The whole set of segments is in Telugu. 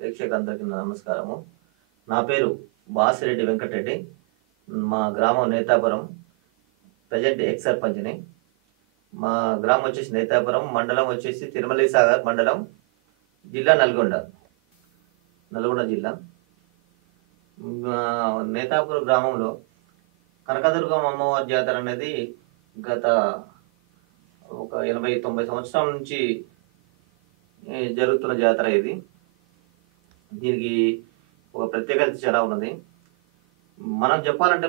ప్రేక్షకులందరికీ నమస్కారము. నా పేరు బాసిరెడ్డి వెంకటరెడ్డి. మా గ్రామం నేతాపురం. ప్రజెంట్ ఎక్స్ సర్పంచ్ని. మా గ్రామం వచ్చేసి నేతాపురం, మండలం వచ్చేసి తిరుమల సాగర్ మండలం, జిల్లా నల్గొండ జిల్లా. నేతాపురం గ్రామంలో కనకదుర్గం అమ్మవారి జాతర అనేది గత ఒక 80-90 సంవత్సరాల నుంచి జరుగుతున్న జాతర ఇది. దీనికి ఒక ప్రత్యేకత చాలా ఉన్నది. మనం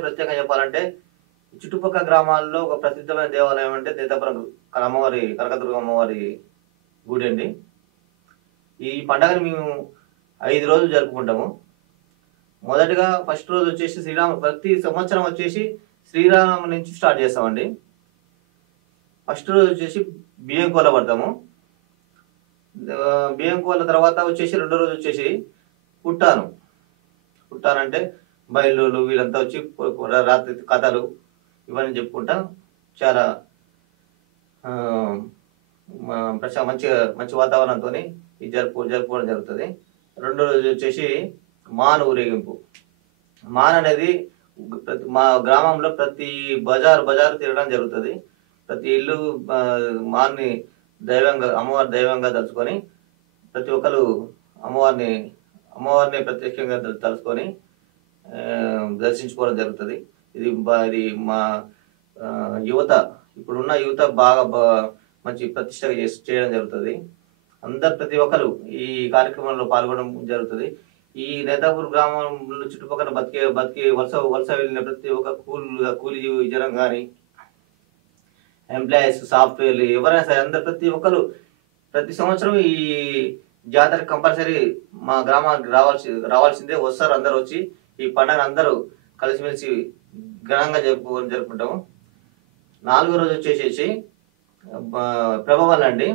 ప్రత్యేకంగా చెప్పాలంటే చుట్టుపక్కల గ్రామాల్లో ఒక ప్రసిద్ధమైన దేవాలయం అంటే నేతాపురం అమ్మవారి కనకదుర్గ అమ్మవారి గుడి అండి. ఈ పండుగని మేము 5 రోజులు జరుపుకుంటాము. మొదటిగా ఫస్ట్ రోజు వచ్చేసి ప్రతి సంవత్సరం వచ్చేసి శ్రీరామ నుంచి స్టార్ట్ చేస్తామండి. ఫస్ట్ రోజు వచ్చేసి బియ్యం కోల పడతాము. బియ్యం కోల తర్వాత వచ్చేసి రెండో రోజు వచ్చేసి పుట్టానంటే బయలులు వీళ్ళంతా వచ్చి రాత్రి కథలు ఇవన్నీ చెప్పుకుంటా చాలా మంచి వాతావరణంతో ఇది జరుపుకోవడం జరుగుతుంది. రెండో రోజు వచ్చేసి మాన్ ఊరేగింపు. మాన్ అనేది మా గ్రామంలో ప్రతి బజారు తిరగడం జరుగుతుంది. ప్రతి ఇల్లు మాన్ని అమ్మవారి దైవంగా తలుచుకొని ప్రతి ఒక్కరు అమ్మవారిని ప్రత్యేకంగా తలుచుకొని దర్శించుకోవడం జరుగుతుంది. ఇది మా యువత, ఇప్పుడున్న యువత బాగా మంచి ప్రతిష్టగా చేయడం జరుగుతుంది. ప్రతి ఒక్కరు ఈ కార్యక్రమంలో పాల్గొనడం జరుగుతుంది. ఈ నేతాపూర్ గ్రామంలో చుట్టుపక్కల బతికే వలస వెళ్ళిన ప్రతి ఒక్క కూలి జనం కానీ, ఎంప్లాయీస్, సాఫ్ట్వేర్లు ఎవరైనా సరే ప్రతి ఒక్కరు ప్రతి సంవత్సరం ఈ జాతర కంపల్సరీ మా గ్రామానికి రావాల్సిందే. వస్తారు, అందరు వచ్చి ఈ పండుగను అందరూ కలిసిమెలిసి ఘనంగా జరుపుకుంటాము. 4వ రోజు వచ్చేసి ప్రభవాళ్ళు అండి.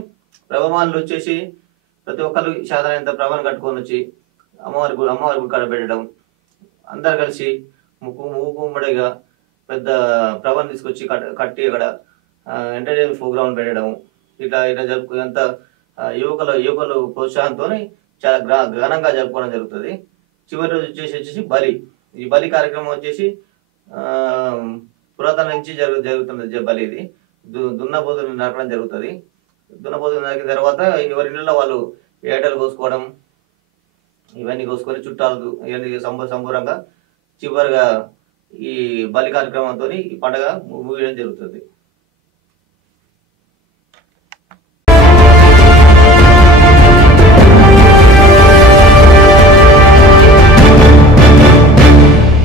ప్రభవాళ్ళు వచ్చేసి ప్రతి ఒక్కరు సాధారణంత ప్రభను కట్టుకొని వచ్చి అమ్మవారి గుడి కాడ పెట్టడం, అందరు కలిసి మూకుమ్మడిగా పెద్ద ప్రభను తీసుకొచ్చి కట్టి అక్కడ ఎంటర్టైన్మెంట్ ప్రోగ్రామ్ పెట్టడం, ఇట్లా జరుపుకునేంత యువకులు ప్రోత్సాహంతో చాలా ఘనంగా జరుపుకోవడం జరుగుతుంది. చివరి రోజు వచ్చేసి బలి. ఈ బలి కార్యక్రమం వచ్చేసి పురాతన నుంచి జరుగుతున్న బలి. ఇది దున్నపోతుని నరకడం జరుగుతుంది. దున్నపోతుని నరికిన తర్వాత ఎవరి ఇళ్ళలో వాళ్ళు ఏటలు కోసుకోవడం, ఇవన్నీ కోసుకొని చుట్టాలు ఇవన్నీ సంబూరంగా చివరిగా ఈ బలి కార్యక్రమంతో ఈ పండుగ ముగియడం జరుగుతుంది.